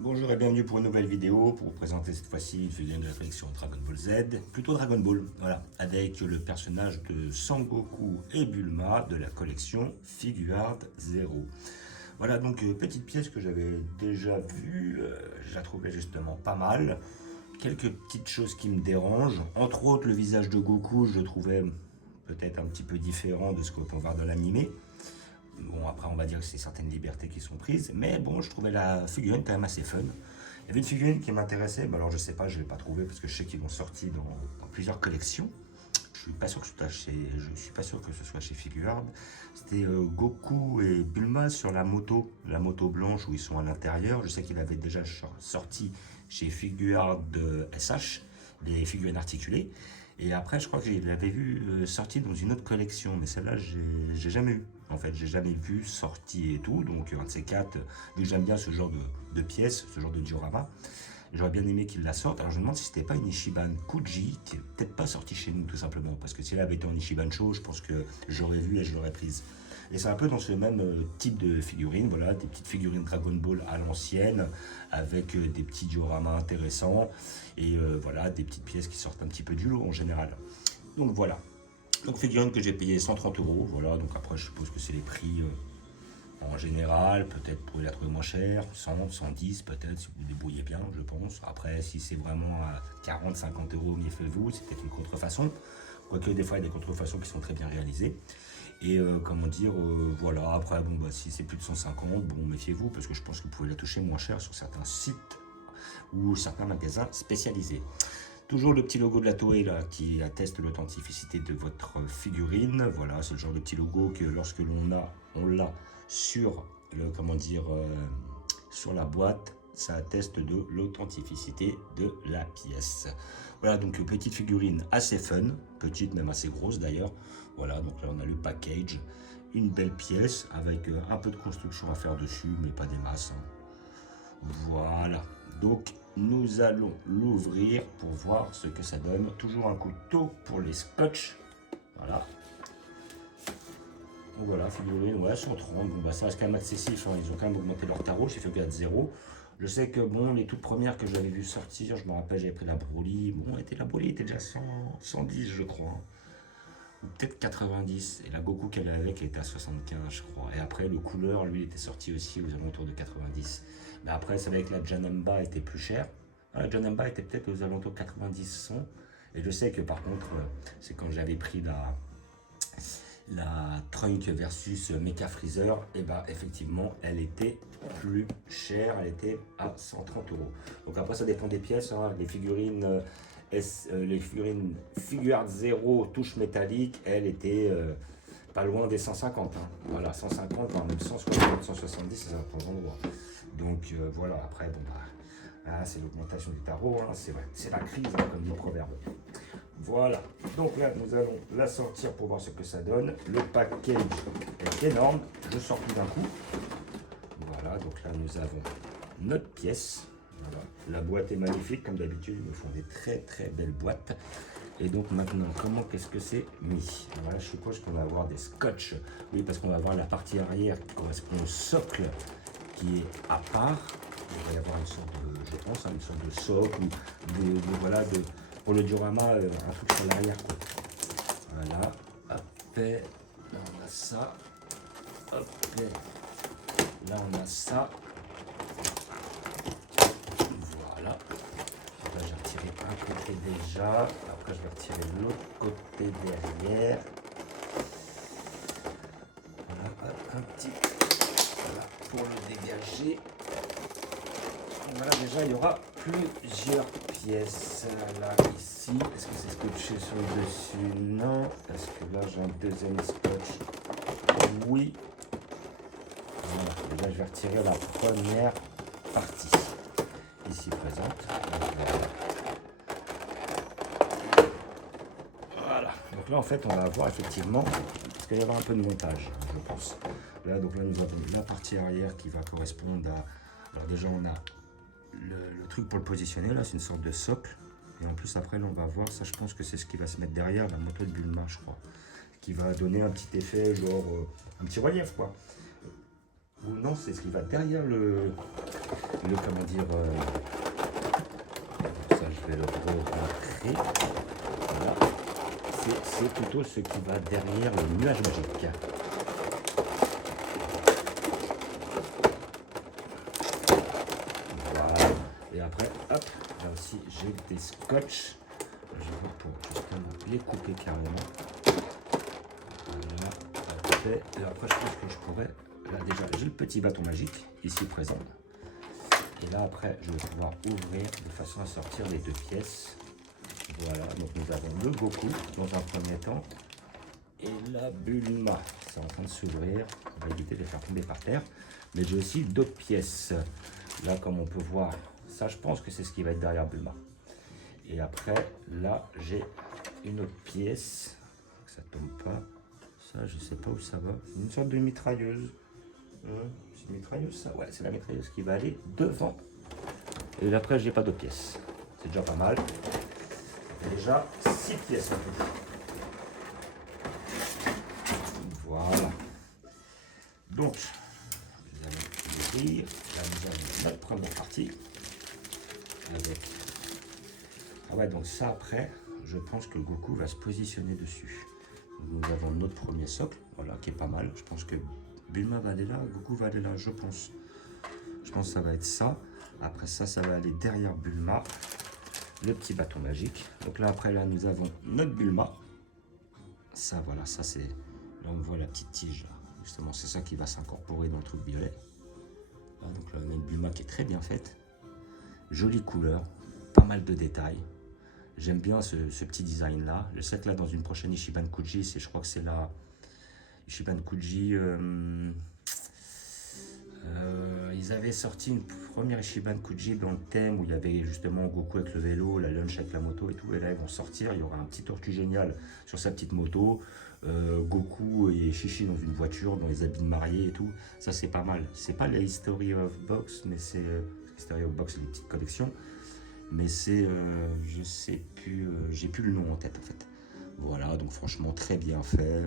Bonjour et bienvenue pour une nouvelle vidéo pour vous présenter cette fois-ci une figurine de la collection Dragon Ball Z, plutôt Dragon Ball, voilà, avec le personnage de Sangoku et Bulma de la collection Figuart Zero. Voilà donc petite pièce que j'avais déjà vue, je la trouvais justement pas mal. Quelques petites choses qui me dérangent, entre autres le visage de Goku, je le trouvais peut-être un petit peu différent de ce qu'on peut voir dans l'animé. Bon, après, on va dire que c'est certaines libertés qui sont prises, mais bon, je trouvais la figurine quand même assez fun. Il y avait une figurine qui m'intéressait, alors je sais pas, je ne l'ai pas trouvée parce que je sais qu'ils l'ont sorti dans plusieurs collections. Je suis pas sûr que je suis pas sûr que ce soit chez Figuarts. C'était Goku et Bulma sur la moto blanche où ils sont à l'intérieur. Je sais qu'il avait déjà sorti chez Figuarts de SH, les figurines articulées. Et après, je crois que je l'avais vu sorti dans une autre collection, mais celle-là, j'ai jamais eu. En fait, j'ai jamais vu sorti et tout. Donc, un de ces quatre, vu que j'aime bien ce genre de pièces, ce genre de diorama, j'aurais bien aimé qu'il la sorte. Alors, je me demande si c'était pas une Ichiban Kuji, qui est peut-être pas sortie chez nous, tout simplement. Parce que si elle avait été en Ichiban Show, je pense que j'aurais vu et je l'aurais prise. Et c'est un peu dans ce même type de figurines, voilà, des petites figurines Dragon Ball à l'ancienne, avec des petits dioramas intéressants, et voilà, des petites pièces qui sortent un petit peu du lot en général. Donc voilà. Donc figurine que j'ai payé 130 euros, voilà, donc après je suppose que c'est les prix en général, peut-être pour la trouver moins cher, 100, 110 peut-être, si vous vous débrouillez bien, je pense. Après, si c'est vraiment à 40, 50 euros, mieux faites-vous, c'est peut-être une contrefaçon. Quoique des fois, il y a des contrefaçons qui sont très bien réalisées. Et comment dire, voilà, après, bon, bah, si c'est plus de 150, bon, méfiez-vous, parce que je pense que vous pouvez la toucher moins cher sur certains sites ou certains magasins spécialisés. Toujours le petit logo de la Toei là, qui atteste l'authenticité de votre figurine. Voilà, c'est le genre de petit logo que lorsque on l'a sur le, comment dire, sur la boîte, ça atteste de l'authenticité de la pièce. Voilà, donc petite figurine assez fun, petite même assez grosse d'ailleurs. Voilà, donc là on a le package, une belle pièce avec un peu de construction à faire dessus, mais pas des masses, hein. Voilà, donc nous allons l'ouvrir pour voir ce que ça donne. Toujours un couteau pour les scotch. Voilà. Donc voilà, figurine, ouais, 130. Bon, bah, ça reste quand même accessible, hein. Ils ont quand même augmenté leur tarot chez Figuarts Zero. Je sais que bon, les toutes premières que j'avais vues sortir, je me rappelle, j'avais pris la Broly. Bon, la Broly était déjà 110, je crois, hein. Ou peut-être 90. Et la Goku qu'elle avait avec, elle était à 75, je crois. Et après, le couleur, lui, était sorti aussi aux alentours de 90. Mais après, c'est vrai que la Janemba était plus chère. La Janemba était peut-être aux alentours de 90-100. Et je sais que par contre, c'est quand j'avais pris la Trunk versus Mecha Freezer, et bah effectivement, elle était plus chère. Elle était à 130 euros. Donc après, ça dépend des pièces, hein. Les figurines. Les figurines Figuarts Zero touche métallique, elle était pas loin des 150, hein. Voilà, 150, même 160, 170, c'est un bon endroit. Donc voilà, après, bon, bah, hein, c'est l'augmentation du tarot, hein, c'est vrai, c'est la crise, hein, comme dit le proverbe. Voilà, donc là, nous allons la sortir pour voir ce que ça donne. Le package est énorme, je sors tout d'un coup. Voilà, donc là, nous avons notre pièce. Voilà. La boîte est magnifique, comme d'habitude, ils me font des très très belles boîtes. Et donc maintenant, comment qu'est-ce que c'est mis? Voilà, je suppose qu'on va avoir des scotch. Oui, parce qu'on va avoir la partie arrière qui correspond au socle qui est à part. Il va y avoir une sorte de, je pense, hein, une sorte de socle ou voilà, pour le diorama, un truc sur l'arrière. Voilà, hop, là on a ça, hop, là on a ça. Voilà. Là, j'ai retiré un côté déjà. Après, je vais retirer l'autre côté derrière. Voilà, un petit. Voilà, pour le dégager. Voilà, déjà, il y aura plusieurs pièces. Là, ici. Est-ce que c'est scotché sur le dessus? Non. Est-ce que là, j'ai un deuxième scotch? Oui. Voilà. Et là, je vais retirer la première partie ici présente. Voilà. Donc là, en fait, on va avoir effectivement, parce qu'il va y avoir un peu de montage, je pense. Là, donc là, nous avons la partie arrière qui va correspondre à. Alors déjà, on a le truc pour le positionner. Là, c'est une sorte de socle. Et en plus, après, là, on va voir. Ça, je pense que c'est ce qui va se mettre derrière la moto de Bulma, je crois, qui va donner un petit effet, genre un petit relief, quoi. Ou non, c'est ce qui va derrière comment dire, ça je vais le rentrer. Voilà. C'est plutôt ce qui va derrière le nuage magique. Voilà. Et après, hop, là aussi j'ai des scotch. Je vais pour justement les couper carrément. Voilà, parfait. Et après, je pense que je pourrais. Là, déjà, j'ai le petit bâton magique ici présent. Et là, après, je vais pouvoir ouvrir de façon à sortir les deux pièces. Voilà, donc nous avons le Goku dans un premier temps. Et la Bulma. C'est en train de s'ouvrir. On va éviter de les faire tomber par terre. Mais j'ai aussi d'autres pièces. Là, comme on peut voir, ça, je pense que c'est ce qui va être derrière Bulma. Et après, là, j'ai une autre pièce. Ça tombe pas. Ça, je sais pas où ça va. Une sorte de mitrailleuse. C'est une mitrailleuse, ça? Ouais, c'est la mitrailleuse qui va aller devant. Et après, j'ai pas d'autres pièces. C'est déjà pas mal. Déjà 6 pièces en tout. Voilà. Donc, nous allons ouvrir. Là, nous avons notre première partie. Avec... Ah ouais, donc ça après, je pense que Goku va se positionner dessus. Nous avons notre premier socle, voilà, qui est pas mal. Je pense que Bulma va aller là, Goku va aller là, je pense. Je pense que ça va être ça. Après ça, ça va aller derrière Bulma. Le petit bâton magique. Donc là, après, là, nous avons notre Bulma. Ça, voilà, ça c'est... Là, on voit la petite tige, là. Justement, c'est ça qui va s'incorporer dans le truc violet. Là, donc là, on a une Bulma qui est très bien faite. Jolie couleur, pas mal de détails. J'aime bien ce petit design là. Je sais que là dans une prochaine Ichiban Kuji, je crois que c'est la Ichiban Kuji. Ils avaient sorti une première Ichiban Kuji dans le thème où il y avait justement Goku avec le vélo, la lunch avec la moto et tout. Et là ils vont sortir, il y aura un petit tortue génial sur sa petite moto. Goku et Shishi dans une voiture, dans les habits de mariée et tout. Ça c'est pas mal. C'est pas les History of Box, mais c'est History of Box, les petites collections. Mais c'est, je sais plus, j'ai plus le nom en tête en fait. Voilà, donc franchement très bien fait.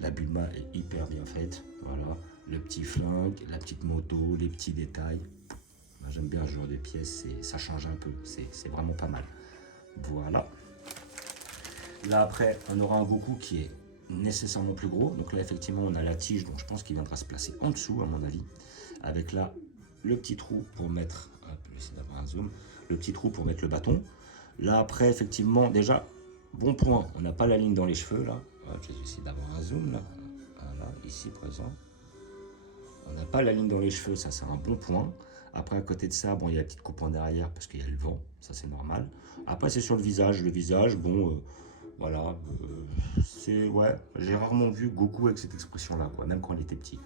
La Bulma est hyper bien faite. Voilà, le petit flingue, la petite moto, les petits détails. J'aime bien ce genre de pièces, ça change un peu. C'est vraiment pas mal. Voilà. Là après, on aura un Goku qui est nécessairement plus gros. Donc là effectivement, on a la tige, donc je pense qu'il viendra se placer en dessous à mon avis. Avec là le petit trou pour mettre, hop, je vais essayer d'avoir un zoom. Le petit trou pour mettre le bâton. Là après effectivement déjà bon point, on n'a pas la ligne dans les cheveux là. Je vais essayer d'avoir un zoom là. Voilà, ici présent. On n'a pas la ligne dans les cheveux, ça c'est un bon point. Après à côté de ça, bon il y a la petite coupe en derrière parce qu'il y a le vent, ça c'est normal. Après c'est sur le visage, bon voilà, c'est ouais, j'ai rarement vu Goku avec cette expression là quoi, même quand il était petit.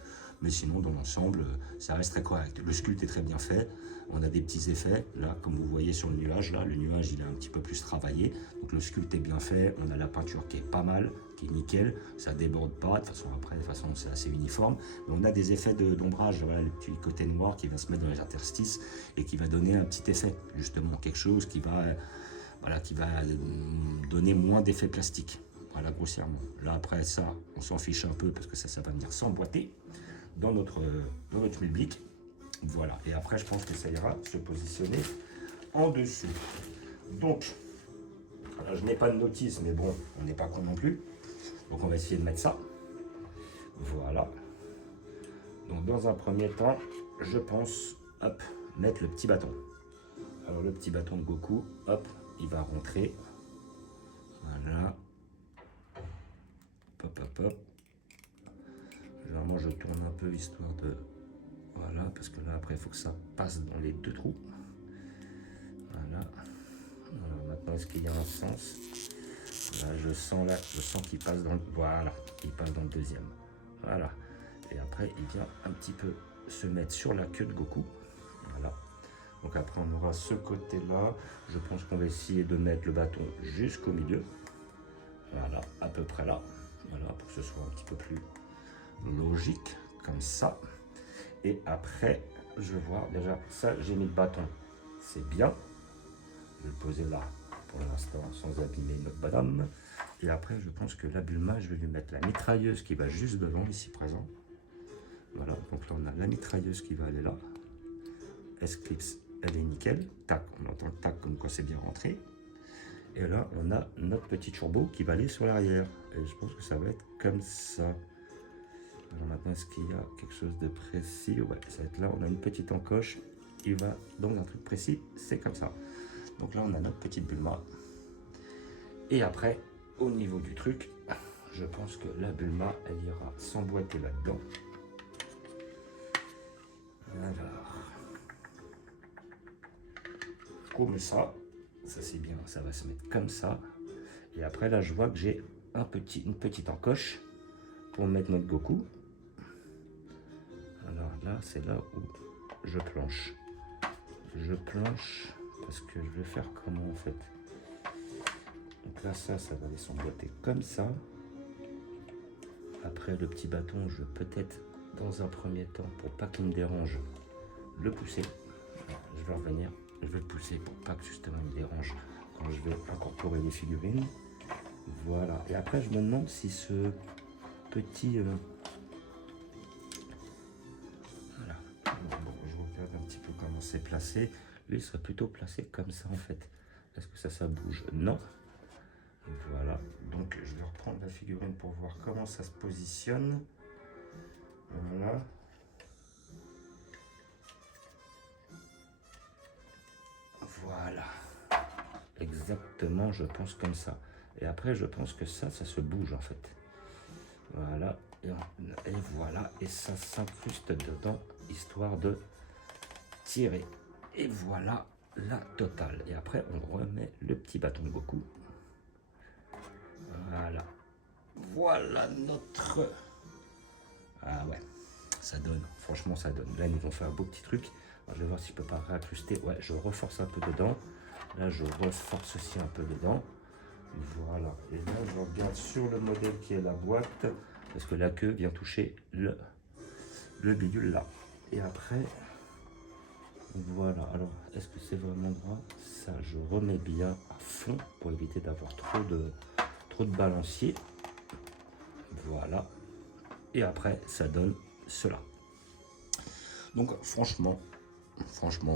Mais sinon dans l'ensemble, ça reste très correct. Le sculpte est très bien fait. On a des petits effets, là, comme vous voyez sur le nuage, là, le nuage, il est un petit peu plus travaillé. Donc le sculpte est bien fait, on a la peinture qui est pas mal, qui est nickel, ça déborde pas, de toute façon, après, de toute façon, c'est assez uniforme. Mais on a des effets d'ombrage, voilà, le petit côté noir qui va se mettre dans les interstices et qui va donner un petit effet, justement, quelque chose qui va, voilà, qui va donner moins d'effet plastique, voilà, grossièrement. Là, après ça, on s'en fiche un peu parce que ça va venir s'emboîter dans notre public. Voilà, et après je pense que ça ira se positionner en dessous. Donc, alors, je n'ai pas de notice, mais bon, on n'est pas con non plus. Donc on va essayer de mettre ça. Voilà. Donc dans un premier temps, je pense, hop, mettre le petit bâton. Alors le petit bâton de Goku, hop, il va rentrer. Voilà. Hop, hop, hop. Généralement je tourne un peu histoire de... Voilà, parce que là, après, il faut que ça passe dans les deux trous. Voilà. Alors, maintenant, est-ce qu'il y a un sens? Là, je sens qu'il passe dans le... Voilà, il passe dans le deuxième. Voilà. Et après, il vient un petit peu se mettre sur la queue de Goku. Voilà. Donc après, on aura ce côté-là. Je pense qu'on va essayer de mettre le bâton jusqu'au milieu. Voilà, à peu près là. Voilà, pour que ce soit un petit peu plus logique, comme ça. Et après, je vais voir, déjà, ça, j'ai mis le bâton, c'est bien. Je vais le poser là, pour l'instant, sans abîmer notre madame. Et après, je pense que la Bulma, je vais lui mettre la mitrailleuse qui va juste devant, ici présent. Voilà, donc là, on a la mitrailleuse qui va aller là. S-Clips, elle est nickel. Tac, on entend le tac comme quoi c'est bien rentré. Et là, on a notre petit turbo qui va aller sur l'arrière. Et je pense que ça va être comme ça. Alors maintenant, est-ce qu'il y a quelque chose de précis? Ouais, ça va être là, on a une petite encoche. Il va dans un truc précis, c'est comme ça. Donc là, on a notre petite Bulma. Et après, au niveau du truc, je pense que la Bulma, elle ira s'emboîter là-dedans. Alors, comme ça c'est bien, ça va se mettre comme ça. Et après là, je vois que j'ai une petite encoche pour mettre notre Goku. Alors là, c'est là où je planche. Je planche parce que je vais faire comment en fait. Donc là, ça va aller s'emboîter comme ça. Après, le petit bâton, je vais peut-être dans un premier temps, pour pas qu'il me dérange, le pousser. Alors, je vais revenir, je vais le pousser pour pas que justement il me dérange quand je vais incorporer les figurines. Voilà. Et après, je me demande si ce petit... Voilà. Bon, je regarde un petit peu comment c'est placé. Lui, il serait plutôt placé comme ça en fait. Est-ce que ça bouge? Non. Voilà. Donc, je vais reprendre la figurine pour voir comment ça se positionne. Voilà. Voilà. Exactement, je pense comme ça. Et après, je pense que ça se bouge en fait. Voilà. Et voilà. Et ça s'incruste dedans, histoire de tirer. Et voilà la totale. Et après, on remet le petit bâton de Goku. Voilà. Voilà notre... Ah ouais, ça donne. Franchement, ça donne. Là, ils nous ont fait un beau petit truc. Alors, je vais voir si je peux pas réincruster. Ouais, je reforce un peu dedans. Là, je reforce aussi un peu dedans. Voilà. Et là, je regarde sur le modèle qui est la boîte. Parce que la queue vient toucher le bidule là. Et après, voilà. Alors, est-ce que c'est vraiment droit? Ça, je remets bien à fond pour éviter d'avoir trop de balancier. Voilà. Et après, ça donne cela. Donc, franchement,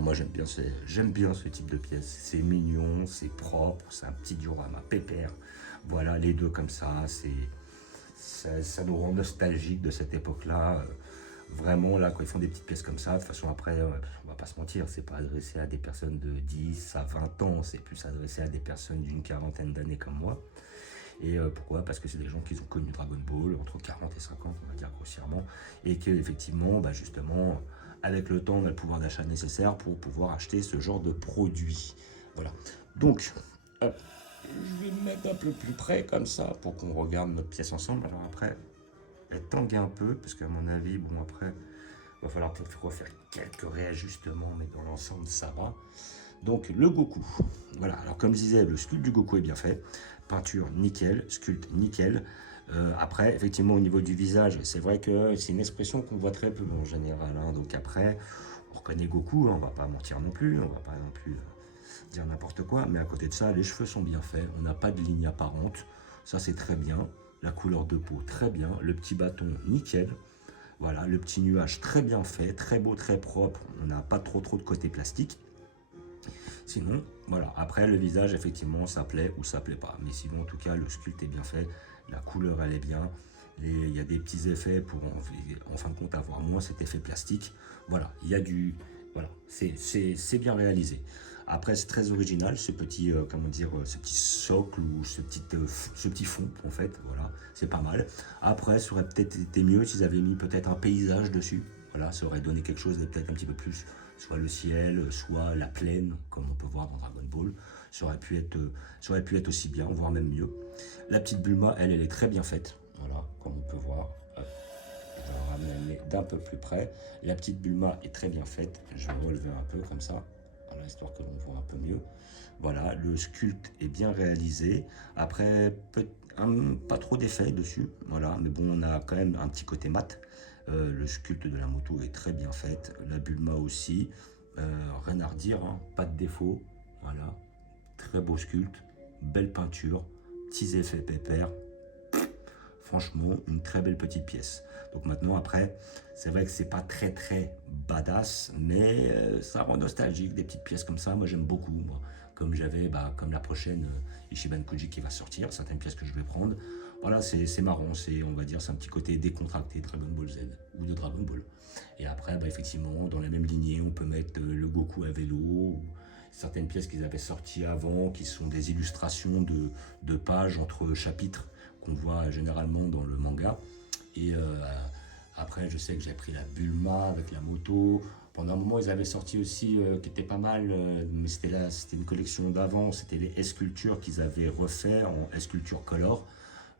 moi, j'aime bien ce type de pièce. C'est mignon, c'est propre, c'est un petit diorama pépère. Voilà, les deux comme ça, ça nous rend nostalgique de cette époque-là. Vraiment, là, quand ils font des petites pièces comme ça, de toute façon, après, on va pas se mentir, c'est pas adressé à des personnes de 10 à 20 ans, c'est plus adressé à des personnes d'une quarantaine d'années comme moi. Et pourquoi? Parce que c'est des gens qui ont connu Dragon Ball entre 40 et 50, on va dire grossièrement, et qu'effectivement, bah justement, avec le temps, on a le pouvoir d'achat nécessaire pour pouvoir acheter ce genre de produit. Voilà. Donc, hop, je vais me mettre un peu plus près comme ça pour qu'on regarde notre pièce ensemble. Alors après, elle tangue un peu, parce qu'à mon avis, bon après, il va falloir peut-être refaire quelques réajustements, mais dans l'ensemble, ça va. Donc le Goku, voilà, alors comme je disais, le sculpte du Goku est bien fait, peinture nickel, sculpte nickel. Après, effectivement, au niveau du visage, c'est vrai que c'est une expression qu'on voit très peu en général, hein. Donc après, on reconnaît Goku, hein, on va pas mentir non plus, on va pas non plus dire n'importe quoi, mais à côté de ça, les cheveux sont bien faits, on n'a pas de ligne apparente, ça c'est très bien, la couleur de peau très bien, le petit bâton nickel. Voilà, le petit nuage très bien fait, très beau, très propre, on n'a pas trop de côté plastique. Sinon, voilà, après le visage, effectivement, ça plaît ou ça plaît pas. Mais sinon, en tout cas, le sculpte est bien fait, la couleur, elle est bien. Il y a des petits effets pour, en fin de compte, avoir moins cet effet plastique. Voilà, il y a du... Voilà, c'est bien réalisé. Après, c'est très original, ce petit, comment dire, ce petit socle ou ce petit fond, en fait. Voilà, c'est pas mal. Après, ça aurait peut-être été mieux s'ils avaient mis peut-être un paysage dessus. Voilà, ça aurait donné quelque chose de peut-être un petit peu plus, soit le ciel, soit la plaine, comme on peut voir dans Dragon Ball. Ça aurait pu être aussi bien, voire même mieux. La petite Bulma, elle est très bien faite. Voilà, comme on peut voir. Je vais la ramener d'un peu plus près. La petite Bulma est très bien faite. Je vais relever un peu comme ça, voilà, histoire que l'on voit un peu mieux. Voilà, le sculpte est bien réalisé. Après, pas trop d'effets dessus. Voilà, mais bon, on a quand même un petit côté mat. Le sculpte de la moto est très bien fait. La Bulma aussi. Rien à redire, hein, pas de défaut. Voilà, très beau sculpte. Belle peinture. Petits effets pépères. Franchement, une très belle petite pièce. Donc maintenant, après, c'est vrai que c'est pas très très badass, mais ça rend nostalgique, des petites pièces comme ça. Moi, j'aime beaucoup, moi. Comme j'avais, comme la prochaine Ichiban Koji qui va sortir, certaines pièces que je vais prendre. Voilà, c'est marrant, on va dire, c'est un petit côté décontracté Dragon Ball Z ou de Dragon Ball. Et après, effectivement, dans la même lignée, on peut mettre le Goku à vélo, ou certaines pièces qu'ils avaient sorties avant, qui sont des illustrations de pages entre chapitres qu'on voit généralement dans le manga. Et après, je sais que j'ai pris la Bulma avec la moto. Pendant un moment, ils avaient sorti aussi, qui était pas mal, mais c'était une collection d'avant, c'était les S-Culture qu'ils avaient refait en S-Culture Color.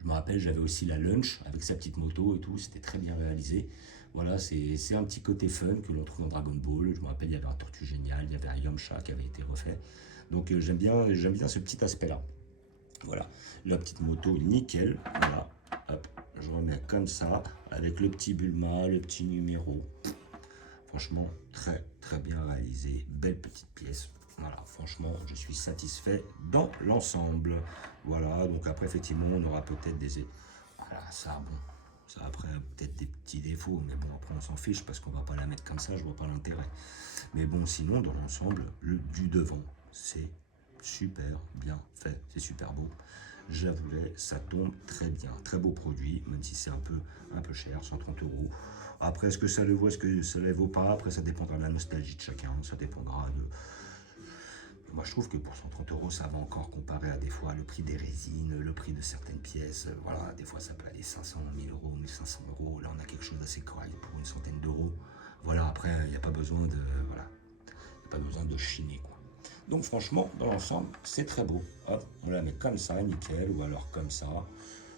Je me rappelle, j'avais aussi la Lunch avec sa petite moto et tout, c'était très bien réalisé. Voilà, c'est un petit côté fun que l'on trouve dans Dragon Ball. Je me rappelle, il y avait un Tortue Génial, il y avait un Yamcha qui avait été refait. Donc j'aime bien ce petit aspect-là. Voilà, la petite moto nickel, voilà, hop, je remets comme ça, avec le petit Bulma, le petit numéro. Franchement, très très bien réalisé, belle petite pièce. Voilà, franchement, je suis satisfait dans l'ensemble. Voilà, donc après, effectivement, on aura peut-être des... Voilà, ça, bon, ça après, peut-être des petits défauts, mais bon, après, on s'en fiche parce qu'on va pas la mettre comme ça, je vois pas l'intérêt. Mais bon, sinon, dans l'ensemble, du devant, c'est super bien fait, c'est super beau. J'avouerai, ça tombe très bien, très beau produit, même si c'est un peu cher, 130 euros. Après, est-ce que ça le vaut, est-ce que ça ne le vaut pas? Après, ça dépendra de la nostalgie de chacun, ça dépendra de... Moi, je trouve que pour 130 euros, ça va encore comparer à des fois le prix des résines, le prix de certaines pièces. Voilà, des fois, ça peut aller 500, 1000 euros, 1500 euros. Là, on a quelque chose d'assez correct pour une centaine d'euros. Voilà, après, il n'y a pas besoin de... Voilà, il n'y a pas besoin de chiner, quoi. Donc franchement, dans l'ensemble, c'est très beau. Hop, on la met comme ça, nickel, ou alors comme ça.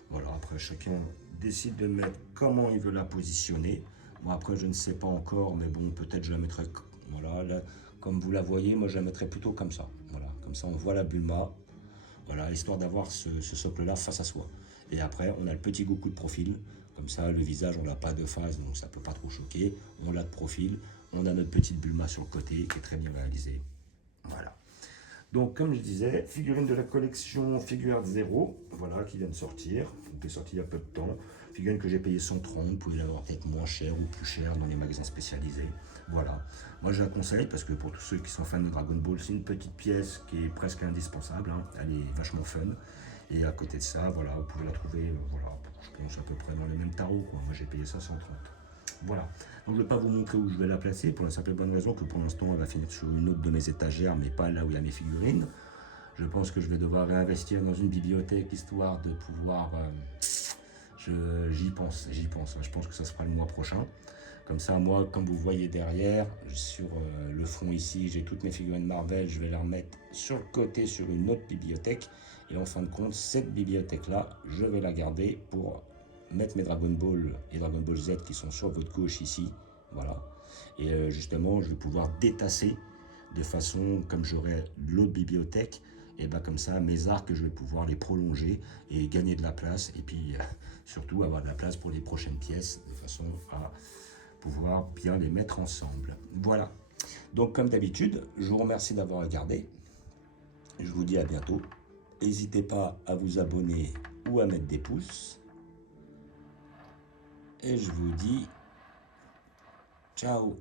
Voilà, après chacun décide de mettre comment il veut la positionner. Moi après, je ne sais pas encore, mais bon, peut-être je la mettrai, voilà, là, comme vous la voyez, moi je la mettrai plutôt comme ça. Voilà, comme ça on voit la Bulma, voilà, histoire d'avoir ce socle-là face à soi. Et après, on a le petit Goku de profil. Comme ça, le visage, on l'a pas de face, donc ça peut pas trop choquer. On l'a de profil. On a notre petite Bulma sur le côté, qui est très bien réalisée. Voilà. Donc, comme je disais, figurine de la collection Figuart 0, voilà, qui vient de sortir, qui est sortie il y a peu de temps. Figurine que j'ai payé 130, vous pouvez l'avoir peut-être moins cher ou plus cher dans les magasins spécialisés. Voilà. Moi, je la conseille parce que pour tous ceux qui sont fans de Dragon Ball, c'est une petite pièce qui est presque indispensable. Hein. Elle est vachement fun. Et à côté de ça, voilà, vous pouvez la trouver, voilà, je pense à peu près dans le même tarot, quoi. Moi, j'ai payé ça 130. Voilà. Donc je ne vais pas vous montrer où je vais la placer pour la simple et bonne raison que pour l'instant elle va finir sur une autre de mes étagères, mais pas là où il y a mes figurines. Je pense que je vais devoir réinvestir dans une bibliothèque histoire de pouvoir... j'y pense. Je pense que ça se fera le mois prochain. Comme ça, moi, comme vous voyez derrière, sur le fond ici, j'ai toutes mes figurines Marvel. Je vais les remettre sur le côté sur une autre bibliothèque. Et en fin de compte, cette bibliothèque-là, je vais la garder pour mettre mes Dragon Ball et Dragon Ball Z qui sont sur votre gauche ici, voilà. Et justement, je vais pouvoir détasser de façon, comme j'aurai l'autre bibliothèque, et comme ça, mes arcs, je vais pouvoir les prolonger et gagner de la place, et puis surtout avoir de la place pour les prochaines pièces, de façon à pouvoir bien les mettre ensemble. Voilà. Donc, comme d'habitude, je vous remercie d'avoir regardé. Je vous dis à bientôt. N'hésitez pas à vous abonner ou à mettre des pouces. Et je vous dis ciao.